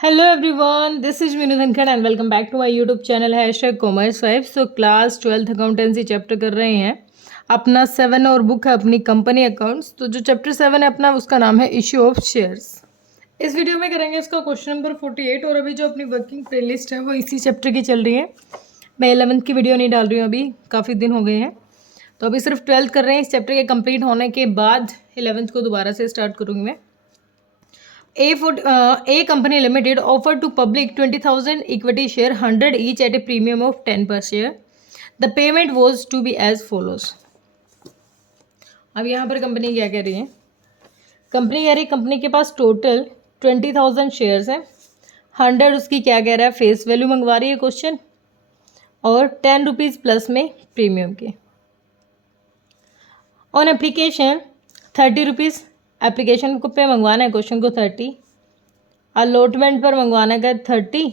Hello everyone, this is Meenu Dhankhar and welcome back to my YouTube channel #commerce 5। So class 12th accountancy chapter कर रहे हैं अपना 7 और book है अपनी कंपनी अकाउंट्स। तो जो चैप्टर 7 है अपना, उसका नाम है इश्यू ऑफ शेयर्स। इस वीडियो में करेंगे इसका क्वेश्चन नंबर 48 और अभी जो अपनी वर्किंग प्ले लिस्ट है वो इसी चैप्टर की चल रही है। मैं 11th की वीडियो नहीं डाल रही हूँ, अभी काफ़ी दिन हो गए हैं, तो अभी सिर्फ 12th कर रहे हैं। इस चैप्टर के कंप्लीट होने के बाद 11th को दोबारा से स्टार्ट करूँगी मैं। A company limited offered to public 20,000 equity share 100 each at a premium of 10 per share. The payment was to be as follows. अब यहाँ पर कंपनी क्या कह रही है? कंपनी कह रही है कंपनी के पास टोटल 20,000 शेयर्स हैं, 100 उसकी क्या कह रहा है फेस वैल्यू मंगवा रही है क्वेश्चन, और 10 रुपीज़ प्लस में प्रीमियम के। ऑन एप्लीकेशन 30 रुपीज़ एप्लीकेशन को पे मंगवाना है क्वेश्चन को 30, अलॉटमेंट पर मंगवाना का 30,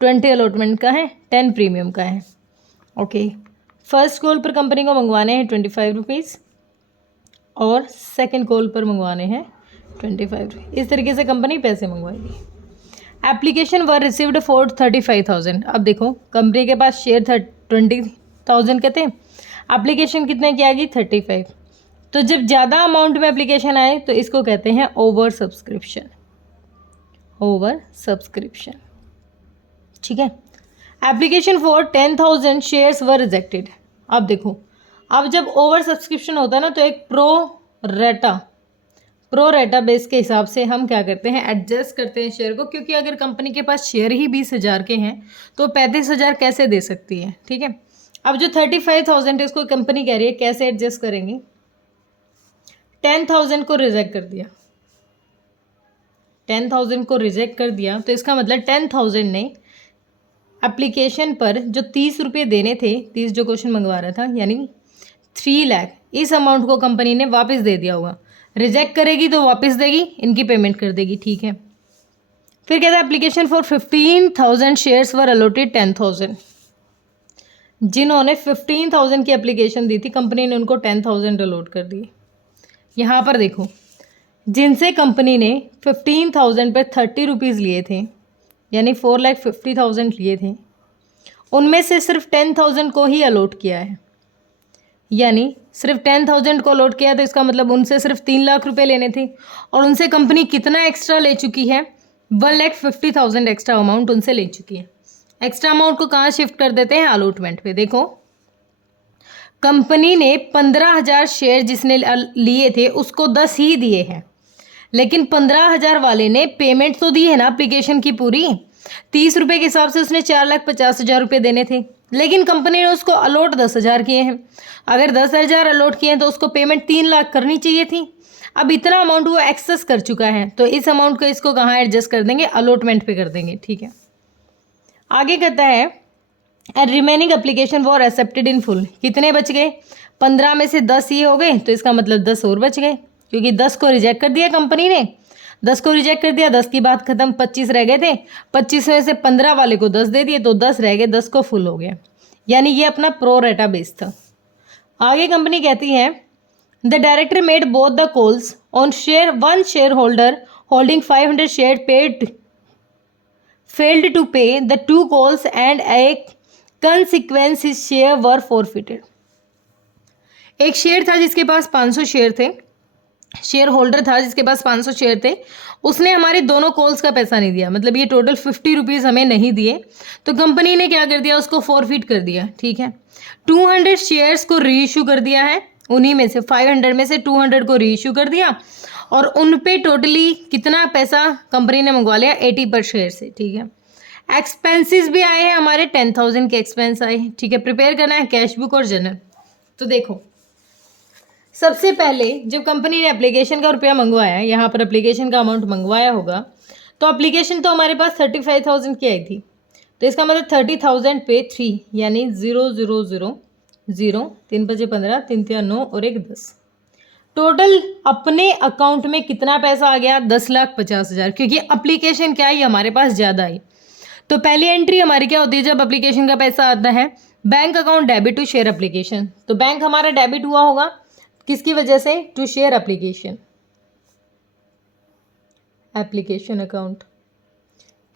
20 अलॉटमेंट का है, 10 प्रीमियम का है। ओके, फर्स्ट कॉल पर कंपनी को मंगवाने हैं 25 रुपीज़ और सेकंड कॉल पर मंगवाने हैं 25 रुपीज़। इस तरीके से कंपनी पैसे मंगवाएगी। Application were received for 35,000। अब देखो कंपनी के पास शेयर 20,000 कहते हैं, एप्लीकेशन कितने की आएगी 35। तो जब ज़्यादा अमाउंट में एप्लीकेशन आए तो इसको कहते हैं ओवर सब्सक्रिप्शन। ओवर सब्सक्रिप्शन, ठीक है। Application for 10,000 shares were rejected. अब देखो, अब जब ओवर सब्सक्रिप्शन होता है ना, तो एक प्रो रेटा बेस के हिसाब से हम क्या करते हैं, एडजस्ट करते हैं शेयर को, क्योंकि अगर कंपनी के पास शेयर ही 20,000 के हैं तो 35,000 कैसे दे सकती है, ठीक है। अब जो 35,000 है इसको कंपनी कह रही है कैसे एडजस्ट करेंगे, 10,000 को रिजेक्ट कर दिया, 10,000 को रिजेक्ट कर दिया, तो इसका मतलब 10,000 ने एप्लीकेशन पर जो 30 रुपये देने थे, 30 जो क्वेश्चन मंगवा रहा था, यानी 3 लाख, इस अमाउंट को कंपनी ने वापस दे दिया होगा। रिजेक्ट करेगी तो वापस देगी, इनकी पेमेंट कर देगी, ठीक है। फिर कहता है application for 15,000 shares were allotted 10,000। जिन्होंने 15,000 की एप्लीकेशन दी थी, कंपनी ने उनको 10,000 अलॉट कर दी। यहाँ पर देखो, जिनसे कंपनी ने 15,000 पर 30 रुपीज़ लिए थे, यानी 4,50,000 लिए थे, उनमें से सिर्फ 10,000 को ही अलॉट किया है, यानी सिर्फ 10,000 को अलॉट किया, तो इसका मतलब उनसे सिर्फ 3 लाख रुपए लेने थे, और उनसे कंपनी कितना एक्स्ट्रा ले चुकी है, 1,50,000 एक्स्ट्रा अमाउंट उनसे ले चुकी है। एक्स्ट्रा अमाउंट को कहाँ शिफ्ट कर देते हैं, अलॉटमेंट पे। देखो, कंपनी ने 15,000 शेयर जिसने लिए थे उसको 10 ही दिए हैं, लेकिन 15,000 वाले ने पेमेंट तो दी है ना एप्लीकेशन की पूरी। 30 रुपये के हिसाब से उसने 4,50,000 रुपये देने थे, लेकिन कंपनी ने उसको अलॉट 10,000 किए हैं। अगर 10,000 अलॉट किए हैं तो उसको पेमेंट 3 लाख करनी चाहिए थी। अब इतना अमाउंट वो एक्सेस कर चुका है, तो इस अमाउंट को इसको कहाँ एडजस्ट कर देंगे, अलॉटमेंट पे कर देंगे, ठीक है। आगे कहता है and remaining application war accepted in full. कितने बच गए, 15 में से 10 ये हो गए, तो इसका मतलब 10 और बच गए, क्योंकि 10 को रिजेक्ट कर दिया कंपनी ने, 10 को रिजेक्ट कर दिया, 10 की बात खत्म, 25 रह गए थे, 25 में से 15 वाले को 10 दे दिए, तो 10 रह गए, 10 को फुल हो गया, यानी ये अपना प्रो रेटा बेस था। आगे कंपनी कहती है the director made both the calls on share, one share holder holding 500 share failed to pay the 2 calls and a consequence his share were forfeited। एक शेयर था जिसके पास 500 शेयर थे, शेयर होल्डर था जिसके पास 500 शेयर थे, उसने हमारे दोनों कॉल्स का पैसा नहीं दिया, मतलब ये टोटल 50 रुपीज़ हमें नहीं दिए, तो कंपनी ने क्या कर दिया, उसको फॉरफिट कर दिया, ठीक है। 200 शेयर्स को री इशू कर दिया है, उन्हीं में से 500 में से 200 को री इशू कर दिया, और उन पे टोटली कितना पैसा कंपनी ने मंगवा लिया, 80 पर शेयर से, ठीक है। एक्सपेंसेस भी आए हैं हमारे, 10,000 के एक्सपेंस आए हैं, ठीक है। प्रिपेयर करना है कैश बुक और जर्नल। तो देखो, सबसे पहले जब कंपनी ने एप्लीकेशन का रुपया मंगवाया, यहाँ पर एप्लीकेशन का अमाउंट मंगवाया होगा, तो एप्लीकेशन तो हमारे पास 35,000 की आई थी, तो इसका मतलब 30,000 पे 3, यानी 0,0,0,0, 3 बजे 15, 3 तिया 9 और 1 10। टोटल अपने अकाउंट में कितना पैसा आ गया, 10,50,000, क्योंकि एप्लीकेशन क्या आई हमारे पास ज़्यादा आई। तो पहली एंट्री हमारी क्या होती है, जब एप्लीकेशन का पैसा आता है, bank account debit to share application, तो बैंक हमारा डेबिट हुआ होगा किसकी वजह से, to share application, application account.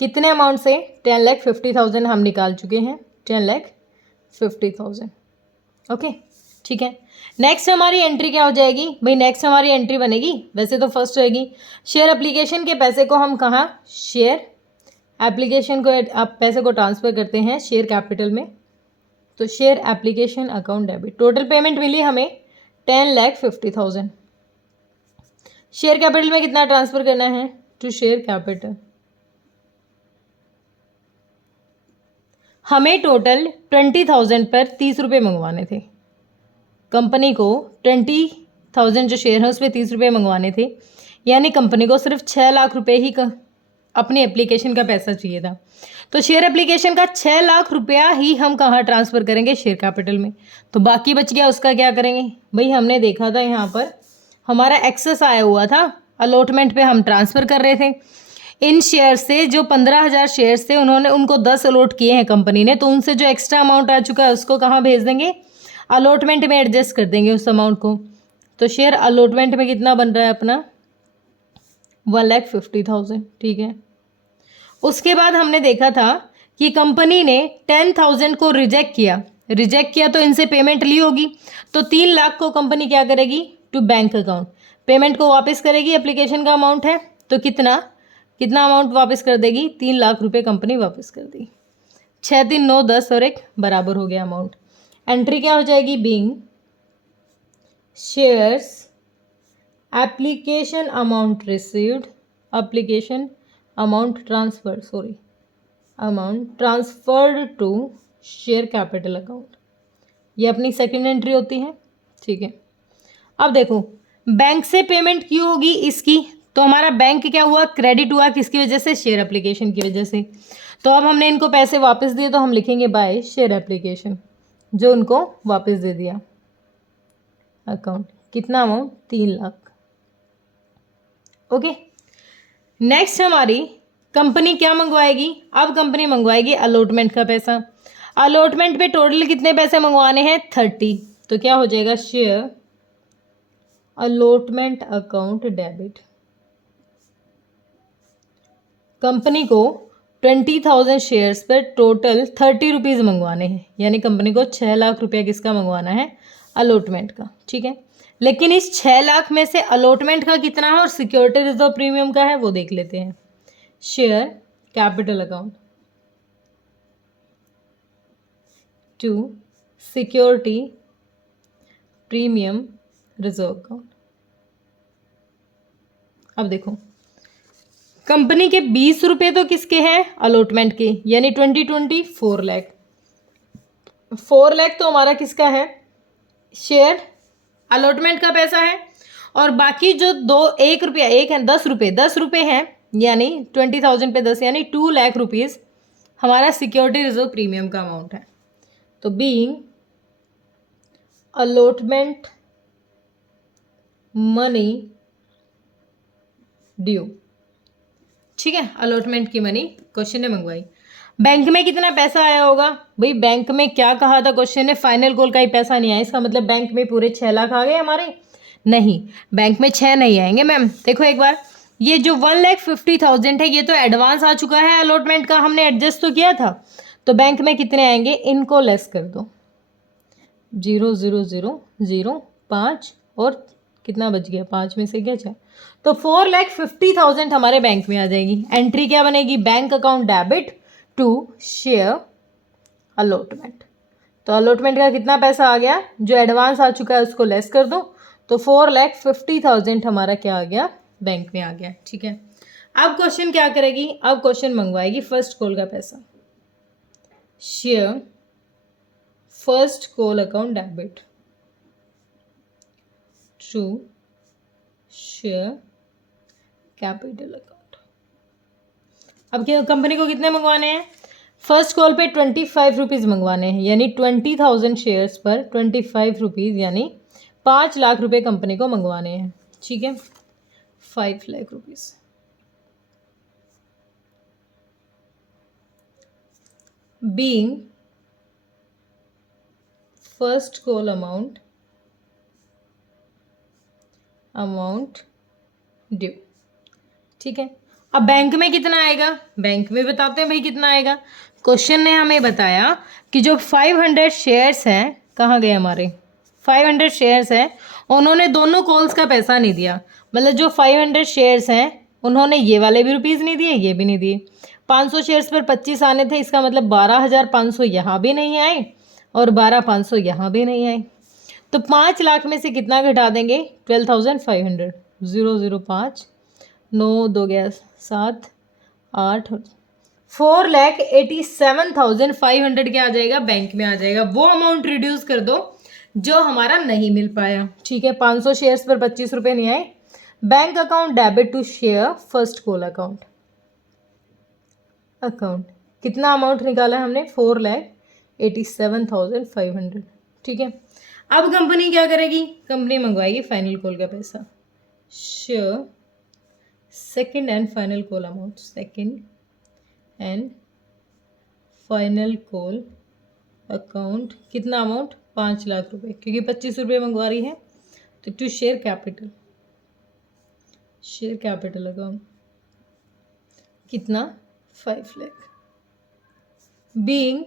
कितने अमाउंट से? 10,50,000 हम निकाल चुके हैं, 10,50,000। ओके, ठीक है। नेक्स्ट हमारी एंट्री क्या हो जाएगी भाई? नेक्स्ट हमारी एंट्री बनेगी, वैसे तो फर्स्ट रहेगी, शेयर एप्लीकेशन के पैसे को हम कहाँ, शेयर एप्लीकेशन को आप पैसे को ट्रांसफ़र करते हैं शेयर कैपिटल में, तो share application account debit. Total payment मिली हमें 10,50,000। शेयर कैपिटल में कितना ट्रांसफ़र करना है? टू शेयर कैपिटल हमें टोटल 20,000 पर 30 रुपये मंगवाने थे। कंपनी को 20,000 जो शेयर है उस पर 30 रुपये मंगवाने थे, यानी कंपनी को सिर्फ 6 लाख रुपये ही अपनी एप्लीकेशन का पैसा चाहिए था। तो शेयर एप्लीकेशन का 6 लाख रुपया ही हम कहाँ ट्रांसफ़र करेंगे? शेयर कैपिटल में। तो बाकी बच गया उसका क्या करेंगे भाई? हमने देखा था यहाँ पर हमारा एक्सेस आया हुआ था, अलॉटमेंट पे हम ट्रांसफ़र कर रहे थे। इन शेयर से जो 15,000 शेयर्स थे उन्होंने उनको 10 अलॉट किए हैं कंपनी ने, तो उनसे जो एक्स्ट्रा अमाउंट आ चुका है उसको कहाँ भेज देंगे? अलॉटमेंट में एडजस्ट कर देंगे उस अमाउंट को। तो शेयर अलॉटमेंट में कितना बन रहा है अपना? 1,50,000, ठीक है। उसके बाद हमने देखा था कि कंपनी ने 10,000 को रिजेक्ट किया तो इनसे पेमेंट ली होगी, तो 3 लाख को कंपनी क्या करेगी? टू बैंक अकाउंट पेमेंट को वापस करेगी। एप्लीकेशन का अमाउंट है तो कितना अमाउंट वापस कर देगी? 3 लाख रुपए कंपनी वापस कर दी। 6 3 9 10 और एक बराबर हो गया अमाउंट। एंट्री क्या हो जाएगी? Being shares application amount received, application amount transferred to share capital account. ये अपनी सेकंड एंट्री होती है, ठीक है। अब देखो बैंक से पेमेंट क्यों होगी इसकी? तो हमारा बैंक क्या हुआ? क्रेडिट हुआ, किसकी वजह से? शेयर एप्लीकेशन की वजह से। तो अब हमने इनको पैसे वापस दिए तो हम लिखेंगे बाय शेयर एप्लीकेशन, जो उनको वापस दे दिया अकाउंट। कितना अमाउंट? 3 लाख। ओके, नेक्स्ट हमारी कंपनी क्या मंगवाएगी? अब कंपनी मंगवाएगी अलॉटमेंट का पैसा। अलॉटमेंट पे टोटल कितने पैसे मंगवाने हैं? 30। तो क्या हो जाएगा? Share allotment account debit. Company को 20,000 शेयर्स पर टोटल 30 रुपीज़ मंगवाने हैं, यानी कंपनी को 6 लाख रुपया किसका मंगवाना है? अलॉटमेंट का, ठीक है। लेकिन इस 6 लाख में से अलॉटमेंट का कितना है और सिक्योरिटी रिजर्व प्रीमियम का है वो देख लेते हैं। Share capital account to security premium reserve account. अब देखो कंपनी के 20 रुपये तो किसके हैं? अलॉटमेंट के, यानी 4 लाख। 4 लाख तो हमारा किसका है? शेयर अलॉटमेंट का पैसा है। और बाकी जो 1 रुपया, एक है 10 रुपये हैं, यानी 20,000 पे 10 यानी 2 लाख रुपीज़ हमारा सिक्योरिटी रिजर्व प्रीमियम का अमाउंट है। तो बीइंग अलॉटमेंट मनी ड्यू, ठीक है। अलॉटमेंट की मनी क्वेश्चन ने मंगवाई। बैंक में कितना पैसा आया होगा भाई? बैंक में क्या कहा था क्वेश्चन ने? फाइनल कॉल का ही पैसा नहीं आया। इसका मतलब बैंक में पूरे 6 लाख आ गए हमारे? नहीं, बैंक में 6 नहीं आएंगे मैम। देखो एक बार, ये जो 1,50,000 है ये तो एडवांस आ चुका है अलॉटमेंट का, हमने एडजस्ट तो किया था। तो बैंक में कितने आएंगे? इनको लेस कर दो, 0 0 0 0 5 और कितना बच गया? 5 में से क्या 6, तो 4,50,000 हमारे बैंक में आ जाएगी। एंट्री क्या बनेगी? Bank account debit to share allotment. तो अलॉटमेंट का कितना पैसा आ गया? जो एडवांस आ चुका है उसको लेस कर दो, तो 4,50,000 हमारा क्या आ गया? बैंक में आ गया, ठीक है। अब क्वेश्चन क्या करेगी? अब क्वेश्चन मंगवाएगी फर्स्ट कॉल का पैसा। Share first call account debit to share capital account. अब क्या कंपनी को कितने मंगवाने हैं? फर्स्ट कॉल पे 25 रुपीज़ मंगवाने हैं, यानी 20,000 शेयर्स पर 25 रुपीज़, यानी 5 लाख रुपए कंपनी को मंगवाने हैं, ठीक है। 5 lakh rupees. Being first call amount due, ठीक है। अब बैंक में कितना आएगा, बैंक में बताते हैं भाई कितना आएगा। क्वेश्चन ने हमें बताया कि जो 500 शेयर्स हैं, कहाँ गए हमारे 500 शेयर्स हैं, उन्होंने दोनों कॉल्स का पैसा नहीं दिया। मतलब जो 500 शेयर्स हैं उन्होंने ये वाले भी रुपीज़ नहीं दिए, ये भी नहीं दिए। 500 शेयर्स पर 25 आने थे, इसका मतलब 12,500 यहाँ भी नहीं आए और 12,500 यहाँ भी नहीं आए। तो 5 लाख में से कितना घटा देंगे, 12,500। 005, 9 2 गया 7 8, 4,87,500 क्या आ जाएगा, बैंक में आ जाएगा। वो अमाउंट रिड्यूस कर दो जो हमारा नहीं मिल पाया। ठीक है, 500 शेयर्स पर 25 रुपये नहीं आए। Bank account debit to share first call account. कितना अमाउंट निकाला है हमने, 4,87,500। ठीक है, अब कंपनी क्या करेगी, कंपनी मंगवाएगी फाइनल कॉल का पैसा। Share second and final call amount, second and final call account, कितना अमाउंट, 5 लाख रुपए, क्योंकि 25 रुपये मंगवा रही है। तो to share capital, share capital account कितना, 5 lakh. Being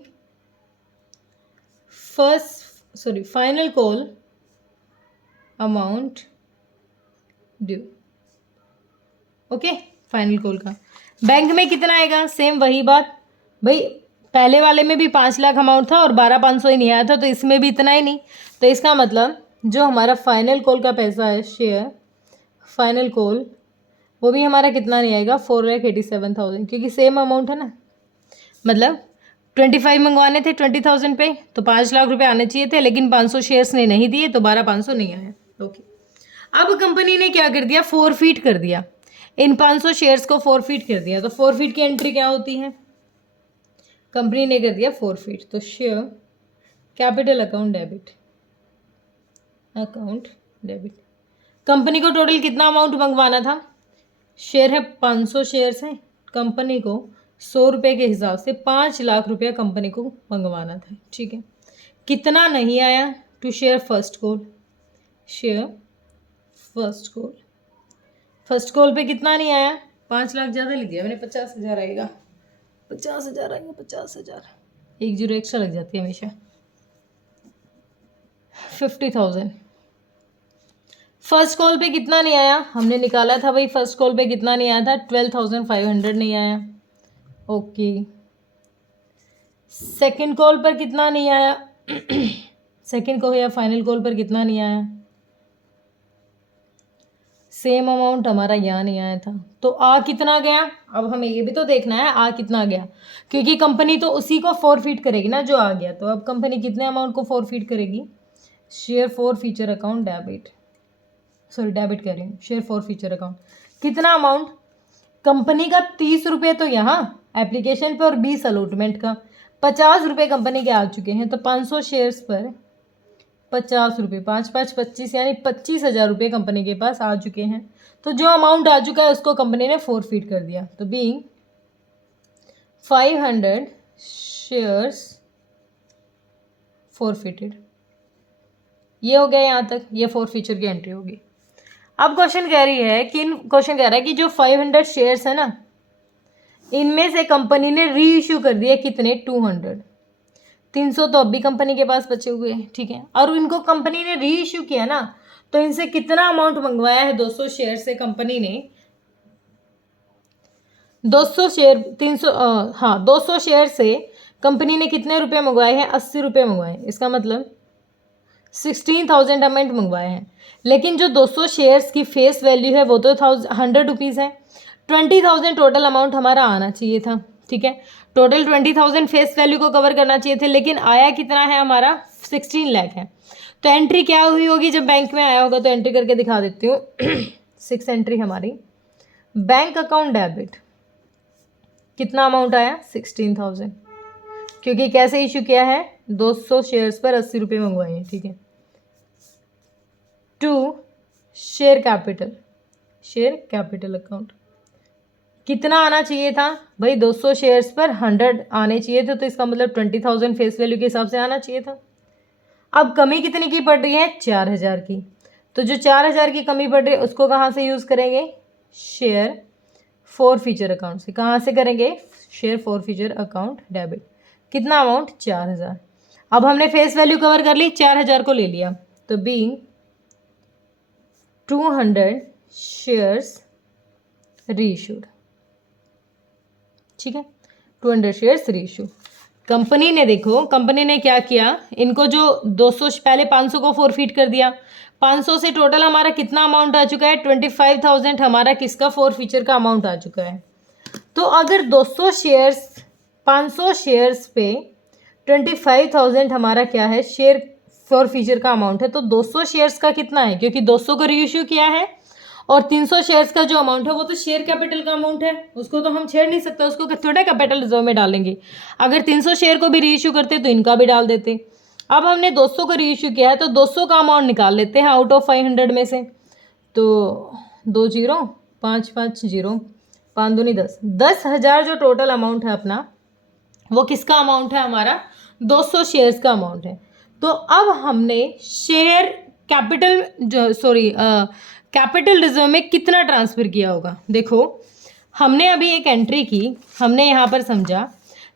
final call amount due. Okay, final call का बैंक में कितना आएगा, सेम वही बात भाई, पहले वाले में भी 5 लाख अमाउंट था और 12,500 ही नहीं आया था, तो इसमें भी इतना ही नहीं। तो इसका मतलब जो हमारा फाइनल कॉल का पैसा है, शेयर फाइनल कॉल, वो भी हमारा कितना नहीं आएगा, 4,87,000, क्योंकि सेम अमाउंट है ना। मतलब 25 मंगवाने थे 20,000 पे, तो 5 लाख रुपए आने चाहिए थे, लेकिन 500 शेयर्स ने नहीं दिए तो 12,500 नहीं आया। ओके, अब कंपनी ने क्या कर दिया, फोरफीट कर दिया, इन 500 शेयर्स को फोरफीट कर दिया। तो फोरफीट की एंट्री क्या होती है, कंपनी ने कर दिया फोरफीट, तो share capital account debit, account debit. Company को टोटल कितना अमाउंट मंगवाना था, शेयर है 500 शेयर्स हैं, कंपनी को 100 रुपये के हिसाब से 5 लाख रुपया कंपनी को मंगवाना था। ठीक है, कितना नहीं आया, to share first call, share first call, first call पे कितना नहीं आया, 5 लाख ज़्यादा लिख दिया मैंने, 50,000 आएगा, 50,000 आएगा, 50,000, 1 जीरो एक्स्ट्रा लग जाती है हमेशा, 50,000। फर्स्ट कॉल पे कितना नहीं आया, हमने निकाला था भाई, फर्स्ट कॉल पे कितना नहीं आया था, 12,500 नहीं आया। ओके, सेकंड कॉल पर कितना नहीं आया, सेकंड को या फाइनल कॉल पर कितना नहीं आया, सेम अमाउंट हमारा यहाँ नहीं आया था। तो आ कितना गया, अब हमें ये भी तो देखना है आ कितना गया, क्योंकि कंपनी तो उसी को फोरफीट करेगी ना जो आ गया। तो अब कंपनी कितने अमाउंट को फोरफीट करेगी, share forfeiture account debit, sorry debit कह रही हूँ, शेयर फॉर फ्यूचर अकाउंट। कितना अमाउंट, कंपनी का 30 रुपये तो यहाँ एप्लीकेशन पे और 20 अलॉटमेंट का, 50 रुपये कंपनी के आ चुके हैं। तो 500 शेयर्स पर 50 रुपये, 5 5 25, यानी 25,000 रुपये कंपनी के पास आ चुके हैं। तो जो अमाउंट आ चुका है उसको कंपनी ने फोरफीट कर दिया। तो बीइंग 500 शेयर्स फोरफिटेड, ये हो गया यहाँ तक, ये फोरफीचर की एंट्री होगी। अब क्वेश्चन कह रहा है कि जो 500 शेयर्स है ना, इनमें से कंपनी ने री इशू कर दिया कितने, 200, 300 तो अब भी कंपनी के पास बचे हुए हैं। ठीक है, और इनको कंपनी ने री इशू किया ना, तो इनसे कितना अमाउंट मंगवाया है, 200 शेयर से कंपनी ने 200 शेयर 300 हाँ 200 शेयर से कंपनी ने कितने रुपए मंगवाए हैं, 80 रुपये मंगवाए। इसका मतलब 16,000 अमाउंट मंगवाए हैं, लेकिन जो 200 शेयर्स की फेस वैल्यू है वो तो 100 रुपीज़ है। 20,000 टोटल अमाउंट हमारा आना चाहिए था। ठीक है, टोटल 20,000 फेस वैल्यू को कवर करना चाहिए थे, लेकिन आया कितना है हमारा, 16 लाख है। तो एंट्री क्या हुई होगी, जब बैंक में आया होगा तो एंट्री करके दिखा देती हूँ। 6 एंट्री हमारी, बैंक अकाउंट डेबिट, कितना अमाउंट आया, 16,000, क्योंकि कैसे इशू किया है, 200 शेयर्स पर 80 रुपये मंगवाए हैं। ठीक है, to share capital, share capital account, कितना आना चाहिए था भाई, 200 शेयर्स पर 100 आने चाहिए थे, तो इसका मतलब 20,000 फेस वैल्यू के हिसाब से आना चाहिए था। अब कमी कितनी की पड़ रही है, 4,000 की। तो जो 4,000 की कमी पड़ रही है उसको कहाँ से यूज़ करेंगे, शेयर फॉर फ्यूचर अकाउंट से। कहाँ से करेंगे? Share forfeiture account debit. कितना अमाउंट? 4000। अब हमने फेस वैल्यू कवर कर ली, 4000 को ले लिया, तो बीइंग 200 शेयर्स रीइश्यूड। ठीक है, 200 शेयर्स रीइश्यू। कंपनी ने, देखो कंपनी ने क्या किया, इनको जो 200 पहले 500 को फोरफिट कर दिया। 500 से टोटल हमारा कितना अमाउंट आ चुका है? 25,000 हमारा किसका? फॉर फ्यूचर का अमाउंट आ चुका है। तो अगर 200 शेयर्स, 500 शेयर्स पे 25,000 हमारा क्या है? शेयर फॉर फ्यूचर का अमाउंट है। तो 200 शेयर्स का कितना है? क्योंकि 200 को रीइश्यू किया है, और 300 शेयर्स का जो अमाउंट है वो तो शेयर कैपिटल का अमाउंट है, उसको तो हम छेड़ नहीं सकते, उसको थोड़ा कैपिटल रिजर्व में डालेंगे। अगर 300 शेयर को भी रीइश्यू करते तो इनका भी डाल देते। अब हमने 200 को रीइश्यू किया है, तो 200 का अमाउंट निकाल लेते हैं आउट ऑफ 500 में से। तो 2 0 5 5 0 5 दूनी 10, 10,000 जो टोटल अमाउंट है अपना, वो किसका अमाउंट है? हमारा 200 शेयर्स का अमाउंट है। तो अब हमने शेयर कैपिटल कैपिटल रिजर्व में कितना ट्रांसफर किया होगा? देखो हमने अभी एक एंट्री की, हमने यहाँ पर समझा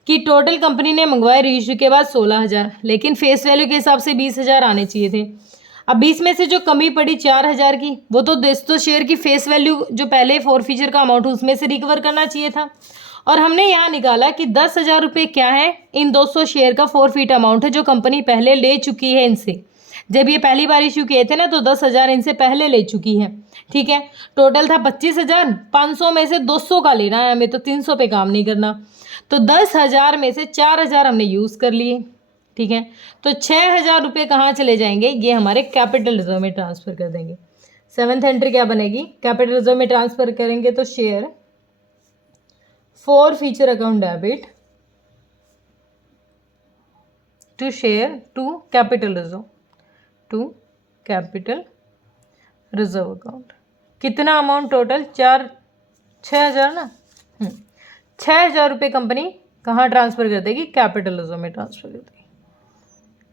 कि टोटल कंपनी ने मंगवाए रीइश्यू के बाद 16,000, लेकिन फेस वैल्यू के हिसाब से 20,000 आने चाहिए थे। अब 20 में से जो कमी पड़ी 4,000 की, वो तो 200 शेयर की फेस वैल्यू जो पहले फॉर फ्यूचर का अमाउंट उसमें से रिकवर करना चाहिए था। और हमने यहाँ निकाला कि 10,000 रुपये क्या है? इन 200 शेयर का फॉरफिट अमाउंट है जो कंपनी पहले ले चुकी है इनसे। जब ये पहली बार इशू किए थे ना, तो 10,000 इनसे पहले ले चुकी है। ठीक है, टोटल था 25,000, 500 में से 200 का लेना है हमें, तो 300 पे काम नहीं करना। तो 10,000 में से 4,000 हमने यूज़ कर लिए। ठीक है, तो 6,000 रुपये कहाँ चले जाएंगे? ये हमारे कैपिटल रिजर्व में ट्रांसफ़र कर देंगे। 7th एंट्री क्या बनेगी? कैपिटल रिजर्व में ट्रांसफ़र करेंगे तो share forfeiture account debit to share to capital reserve, to capital reserve account. कितना अमाउंट टोटल? 6,000 ना। 6,000 रुपये कंपनी कहाँ ट्रांसफ़र कर देगी? कैपिटल रिजर्व में ट्रांसफ़र कर देगी।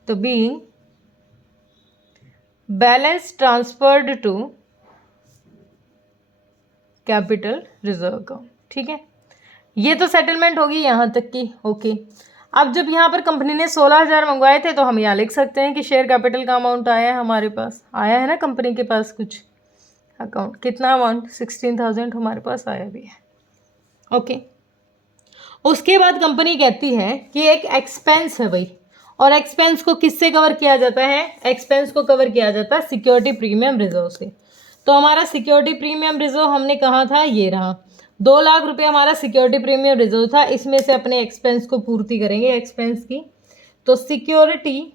तो being balance transferred to capital reserve account. ठीक है, ये तो सेटलमेंट होगी यहाँ तक की। ओके, अब जब यहाँ पर कंपनी ने 16,000 मंगवाए थे, तो हम यहाँ लिख सकते हैं कि शेयर कैपिटल का अमाउंट आया है हमारे पास, आया है ना कंपनी के पास कुछ अकाउंट। कितना अमाउंट? 16,000 हमारे पास आया भी है। ओके, उसके बाद कंपनी कहती है कि एक एक्सपेंस है भाई, और एक्सपेंस को किससे कवर किया जाता है? एक्सपेंस को कवर किया जाता है सिक्योरिटी प्रीमियम रिजर्व से। तो हमारा सिक्योरिटी प्रीमियम रिजर्व हमने कहा था, ये रहा 2 लाख रुपये हमारा सिक्योरिटी प्रीमियम रिजर्व था। इसमें से अपने एक्सपेंस को पूर्ति करेंगे एक्सपेंस की। तो security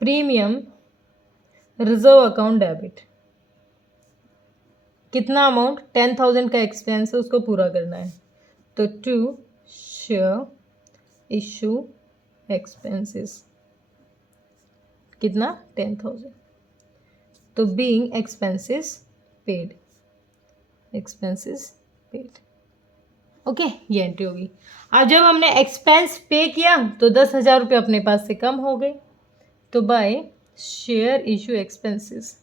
premium reserve account debit, कितना अमाउंट? 10,000 का एक्सपेंस है, उसको पूरा करना है। तो टू शेयर इशू एक्सपेंसेस, कितना? 10,000। तो being expenses paid, expenses paid. Okay, ये एंट्री होगी। अब जब हमने एक्सपेंस पे किया तो 10,000 रुपये अपने पास से कम हो गए। तो by share issue expenses,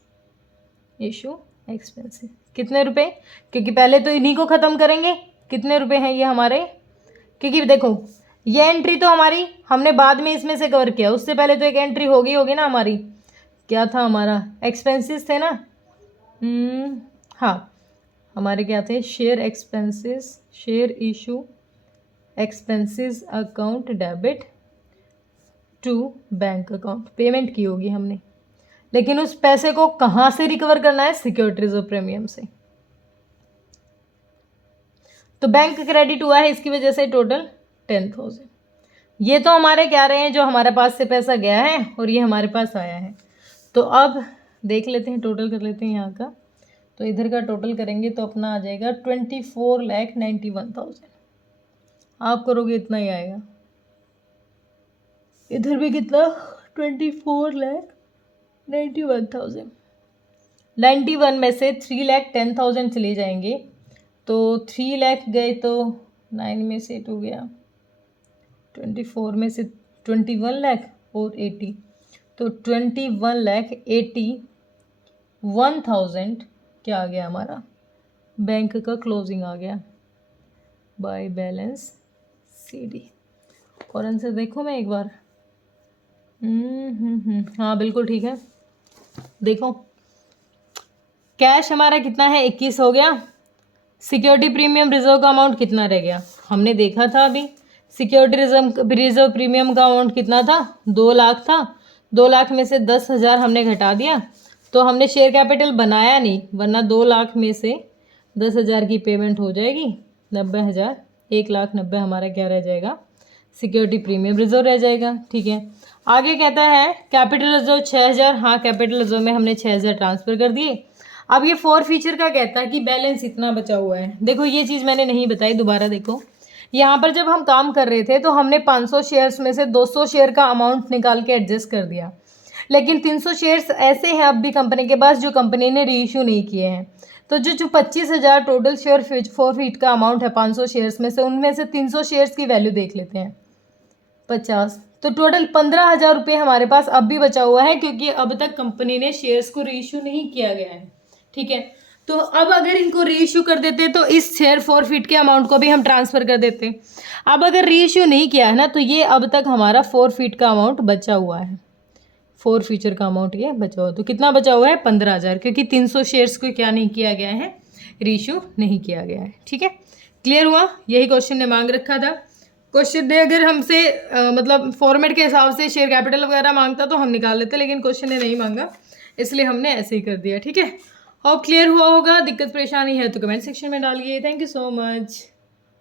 issue expenses कितने रुपए? क्योंकि पहले तो इन्हीं को ख़त्म करेंगे। कितने रुपए हैं ये हमारे? क्योंकि देखो ये एंट्री तो हमारी हमने बाद में इसमें से कवर किया, उससे पहले तो एक एंट्री होगी ना हमारी। क्या था हमारा? एक्सपेंसेस थे ना। हाँ, हमारे क्या थे? Share expenses, share issue expenses account debit to bank account. Payment की होगी हमने, लेकिन उस पैसे को कहाँ से रिकवर करना है? सिक्योरिटी रिजर्व प्रीमियम से। तो बैंक क्रेडिट हुआ है, इसकी वजह से टोटल 10,000। ये तो हमारे क्या रहे हैं, जो हमारे पास से पैसा गया है और ये हमारे पास आया है। तो अब देख लेते हैं, टोटल कर लेते हैं यहाँ का। तो इधर का टोटल करेंगे तो अपना आ जाएगा 24,91,000। आप करोगे इतना ही आएगा। इधर भी कितना? 24,91,000। 91 में से 3,10,000 चले जाएंगे, तो 3 लाख गए तो 9 में से 2 गया, 24 में से 21 लाख और 80, तो 21,81,000 क्या आ गया हमारा? बैंक का क्लोजिंग आ गया बाय बैलेंस CD। और आंसर देखो मैं एक बार। हाँ बिल्कुल ठीक है। देखो कैश हमारा कितना है 21 हो गया। सिक्योरिटी प्रीमियम रिजर्व का अमाउंट कितना रह गया हमने देखा था अभी। सिक्योरिटी रिजर्व प्रीमियम का अमाउंट कितना था 2 लाख था। 2 लाख में से 10,000 हमने घटा दिया तो हमने शेयर कैपिटल बनाया नहीं, वरना 2 लाख में से 10,000 की पेमेंट हो जाएगी 90,000। 1,90,000 हमारा क्या रह जाएगा सिक्योरिटी प्रीमियम रिजर्व रह जाएगा। ठीक है आगे कहता है कैपिटल रिजर्व 6,000। हाँ कैपिटल रिजर्व में हमने 6,000 ट्रांसफर कर दिए। अब ये फॉर फीचर का कहता है कि बैलेंस इतना बचा हुआ है। देखो ये चीज़ मैंने नहीं बताई, दोबारा देखो। यहाँ पर जब हम काम कर रहे थे तो हमने 500 शेयर्स में से 200 शेयर का अमाउंट निकाल के एडजस्ट कर दिया, लेकिन 300 शेयर्स ऐसे हैं अब भी कंपनी के पास जो कंपनी ने री इशू नहीं किए हैं। तो जो 25,000 टोटल शेयर फॉर फीट का अमाउंट है 500 शेयर्स में से, उनमें से 300 शेयर्स की वैल्यू देख लेते हैं 50, तो टोटल 15,000 रुपये हमारे पास अब भी बचा हुआ है, क्योंकि अब तक कंपनी ने शेयर्स को री इशू नहीं किया गया है। ठीक है तो अब अगर इनको री इशू कर देते तो इस शेयर फॉरफिट के अमाउंट को भी हम ट्रांसफर कर देते। अब अगर री इशू नहीं किया है ना तो ये अब तक हमारा फॉरफिट का अमाउंट बचा हुआ है, फॉर फ्यूचर का अमाउंट ये बचा हुआ। तो कितना बचा हुआ है 15,000, क्योंकि 300 शेयर्स को क्या नहीं किया गया है री इशू नहीं किया गया है। ठीक है क्लियर हुआ, यही क्वेश्चन ने मांग रखा था। क्वेश्चन ने अगर हमसे मतलब फॉर्मेट के हिसाब से शेयर कैपिटल वगैरह मांगता तो हम निकाल लेते, लेकिन क्वेश्चन ने नहीं मांगा इसलिए हमने ऐसे ही कर दिया। ठीक है होप क्लियर हुआ होगा। दिक्कत परेशानी है तो कमेंट सेक्शन में डालिए। Thank you so much.